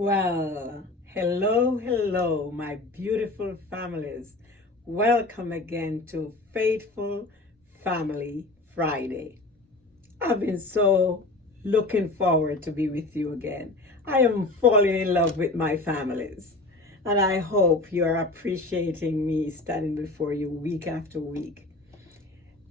Well, hello, my beautiful families. Welcome again to Faithful Family Friday. I've been so looking forward to be with you again. I am falling in love with my families, and I hope you are appreciating me standing before you week after week.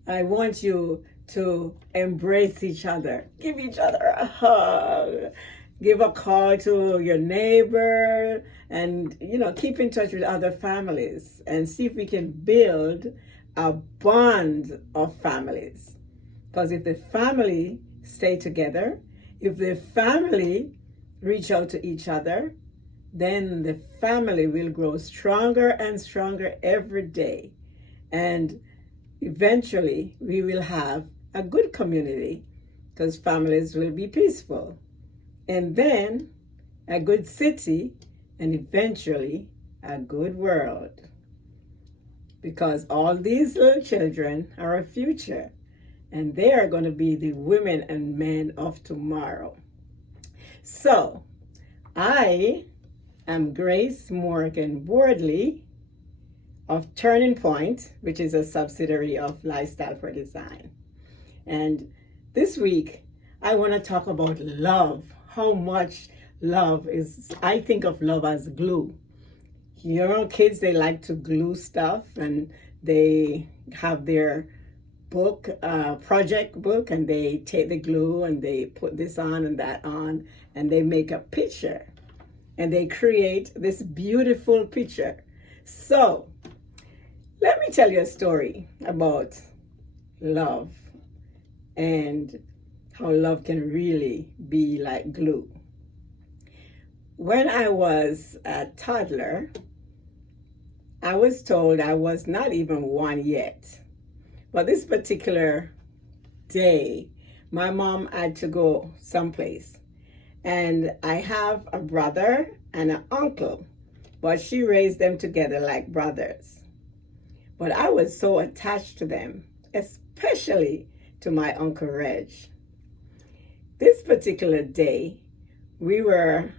I want you to embrace each other, give each other a hug, give a call to your neighbor, and keep in touch with other families and see if we can build a bond of families. Because if the family stay together, if the family reach out to each other, then the family will grow stronger and stronger every day. And eventually we will have a good community because families will be peaceful. And then a good city, and eventually a good world. Because all these little children are our future, and they are going to be the women and men of tomorrow. So, I am Grace Morgan Bordley of Turning Point, which is a subsidiary of Lifestyle for Design. And this week, I want to talk about love. How much love is, I think of love as glue. Kids, they like to glue stuff, and they have their book, project book, and they take the glue and they put this on and that on, and they make a picture, and they create this beautiful picture. So, let me tell you a story about love and how love can really be like glue. When I was a toddler, I was told I was not even one yet. But this particular day, my mom had to go someplace. And I have a brother and an uncle, but she raised them together like brothers. But I was so attached to them, especially to my Uncle Reg. This particular day, at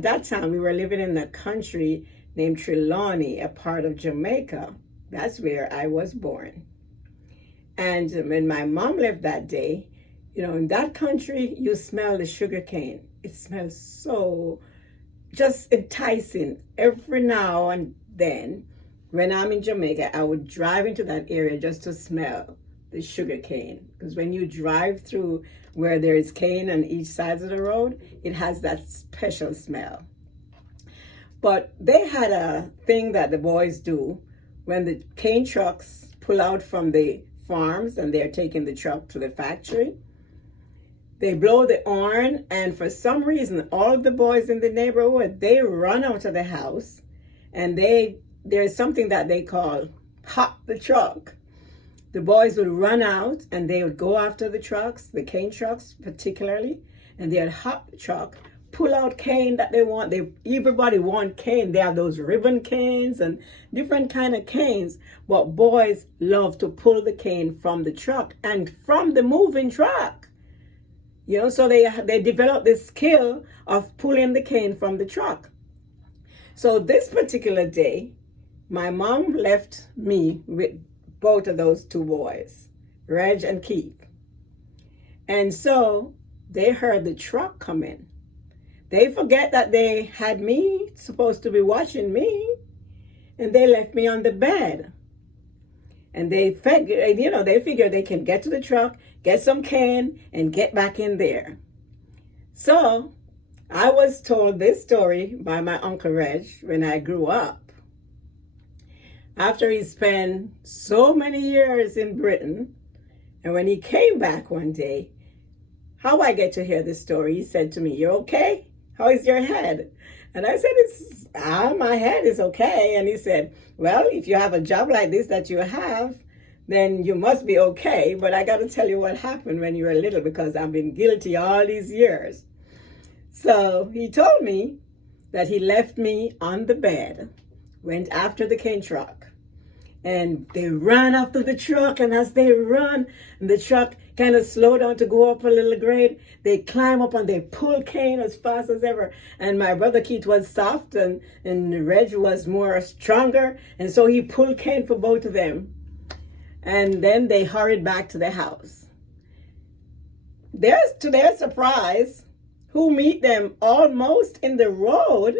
that time, we were living in a country named Trelawney, a part of Jamaica. That's where I was born. And when my mom left that day, in that country, you smell the sugar cane. It smells so just enticing. Every now and then, when I'm in Jamaica, I would drive into that area just to smell the sugar cane. Because when you drive through where there is cane on each side of the road, it has that special smell. But they had a thing that the boys do when the cane trucks pull out from the farms and they're taking the truck to the factory. They blow the horn, and for some reason, all of the boys in the neighborhood, they run out of the house, and there's something that they call hop the truck. The boys would run out and they would go after the trucks, the cane trucks particularly, and they'd hop the truck, pull out cane that they want. Everybody want cane. They have those ribbon canes and different kind of canes, but boys love to pull the cane from the truck and from the moving truck. So they develop this skill of pulling the cane from the truck. So this particular day, my mom left me with both of those two boys, Reg and Keith. And so they heard the truck come in. They forget that they had me, supposed to be watching me, and they left me on the bed. And they figure they can get to the truck, get some cane, and get back in there. So I was told this story by my Uncle Reg when I grew up. After he spent so many years in Britain, and when he came back one day, how I get to hear this story, he said to me, "You're okay? How is your head?" And I said, my head is okay. And he said, "Well, if you have a job like this that you have, then you must be okay. But I got to tell you what happened when you were little, because I've been guilty all these years." So he told me that he left me on the bed, went after the cane truck, And they ran after the truck, and as they run, and the truck kind of slowed down to go up a little grade, they climb up and they pull Cain as fast as ever. And my brother Keith was soft, and Reg was more stronger, and so he pulled Cain for both of them. And then they hurried back to the house. To their surprise, who meet them almost in the road,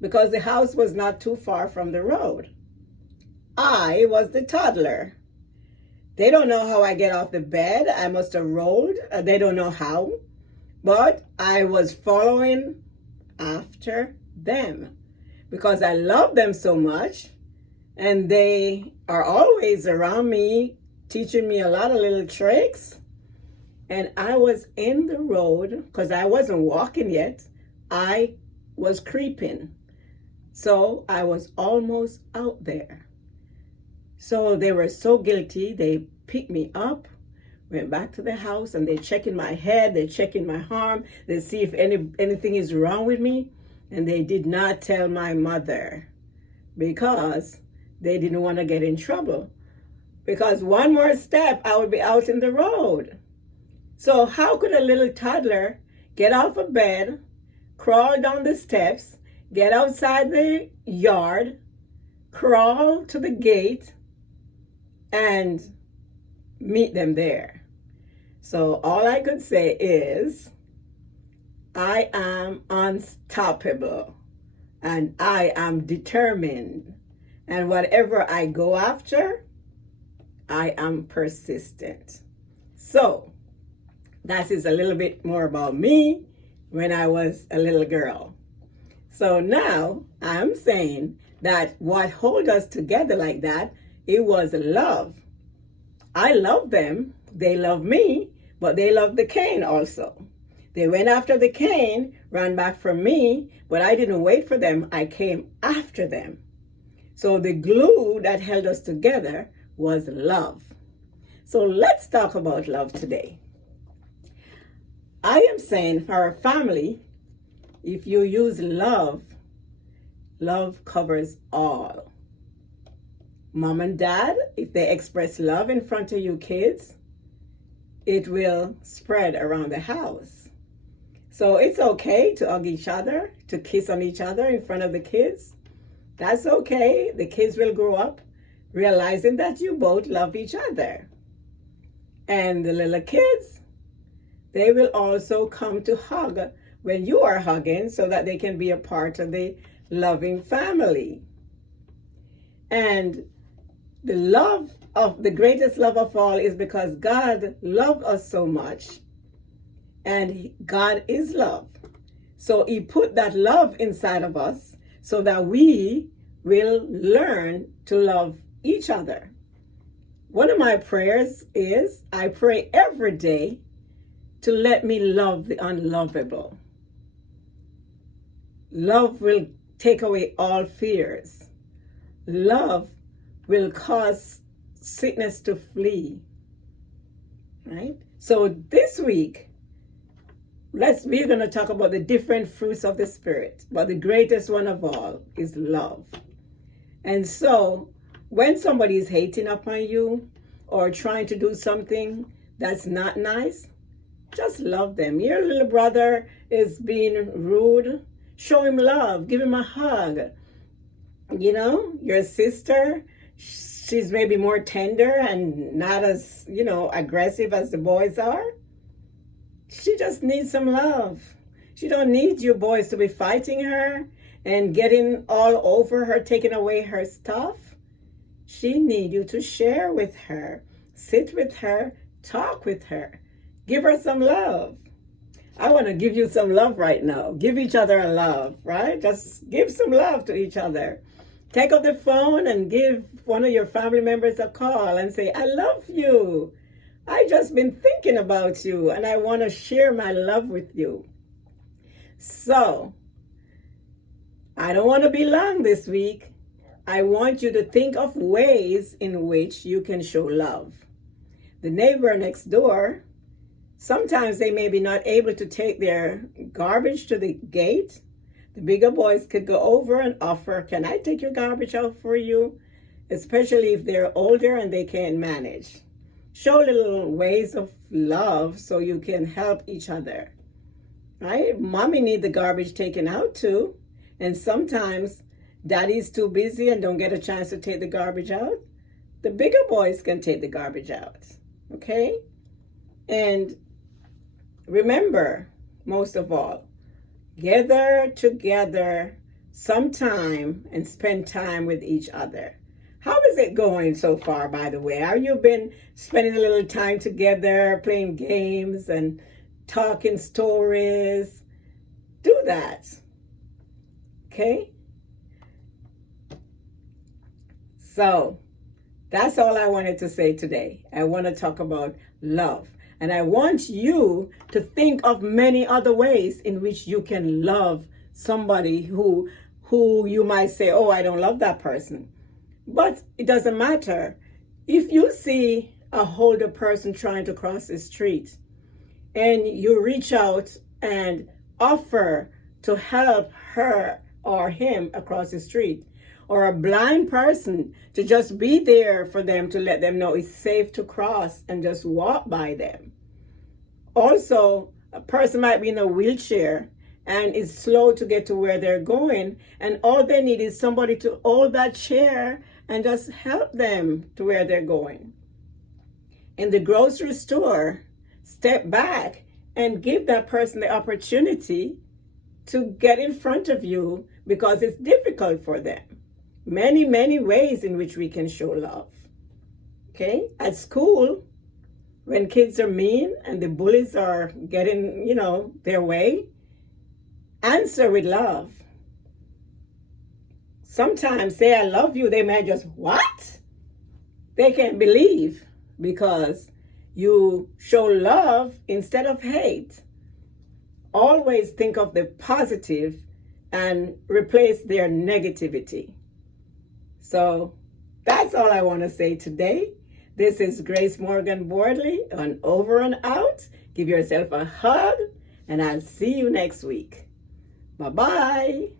because the house was not too far from the road. I was the toddler. They don't know how I get off the bed. I must have rolled. They don't know how. But I was following after them because I love them so much. And they are always around me, teaching me a lot of little tricks. And I was in the road because I wasn't walking yet. I was creeping. So I was almost out there. So they were so guilty, they picked me up, went back to the house, and they checking my head, they checking my arm, they see if anything is wrong with me. And they did not tell my mother because they didn't want to get in trouble. Because one more step, I would be out in the road. So how could a little toddler get off of bed, crawl down the steps, get outside the yard, crawl to the gate, and meet them there? So all I could say is, I am unstoppable, and I am determined. And whatever I go after, I am persistent. So that is a little bit more about me when I was a little girl. So now I'm saying that what holds us together like that, it was love. I love them. They love me, but they love the Cain also. They went after the Cain, ran back from me, but I didn't wait for them. I came after them. So the glue that held us together was love. So let's talk about love today. I am saying for a family, if you use love, love covers all. Mom and dad, if they express love in front of you kids, it will spread around the house. So it's okay to hug each other, to kiss on each other in front of the kids. That's okay. The kids will grow up realizing that you both love each other. And the little kids, they will also come to hug when you are hugging so that they can be a part of the loving family. And the greatest love of all is because God loved us so much, and God is love. So he put that love inside of us so that we will learn to love each other. One of my prayers is, I pray every day to let me love the unlovable. Love will take away all fears. Love will cause sickness to flee. Right? So this week, we're going to talk about the different fruits of the Spirit. But the greatest one of all is love. And so when somebody is hating upon you or trying to do something that's not nice, just love them. Your little brother is being rude. Show him love. Give him a hug. You know, your sister, she's maybe more tender and not as, aggressive as the boys are. She just needs some love. She don't need you boys to be fighting her and getting all over her, taking away her stuff. She needs you to share with her, sit with her, talk with her. Give her some love. I want to give you some love right now. Give each other a love, right? Just give some love to each other. Take up the phone and give one of your family members a call and say, I love you. I just been thinking about you and I want to share my love with you. So, I don't want to be long this week. I want you to think of ways in which you can show love. The neighbor next door, sometimes they may be not able to take their garbage to the gate. The bigger boys could go over and offer, can I take your garbage out for you? especially if they're older and they can't manage. Show little ways of love so you can help each other. Right? Mommy need the garbage taken out too. And sometimes daddy's too busy and don't get a chance to take the garbage out. The bigger boys can take the garbage out. Okay? And remember, most of all, gather together sometime and spend time with each other. How is it going so far, by the way? Have you been spending a little time together, playing games and talking stories? Do that. Okay? So, that's all I wanted to say today. I want to talk about love. And I want you to think of many other ways in which you can love somebody who you might say, oh, I don't love that person. But it doesn't matter. If you see a older person trying to cross the street and you reach out and offer to help her or him across the street, or a blind person to just be there for them to let them know it's safe to cross and just walk by them. Also, a person might be in a wheelchair and is slow to get to where they're going, and all they need is somebody to hold that chair and just help them to where they're going. In the grocery store, step back and give that person the opportunity to get in front of you because it's difficult for them. Many, many ways in which we can show love. Okay? At school, when kids are mean and the bullies are getting, their way, answer with love. Sometimes say I love you, they may just, what? They can't believe because you show love instead of hate. Always think of the positive and replace their negativity. So that's all I want to say today. This is Grace Morgan Bordley on Over and Out. Give yourself a hug and I'll see you next week. Bye-bye.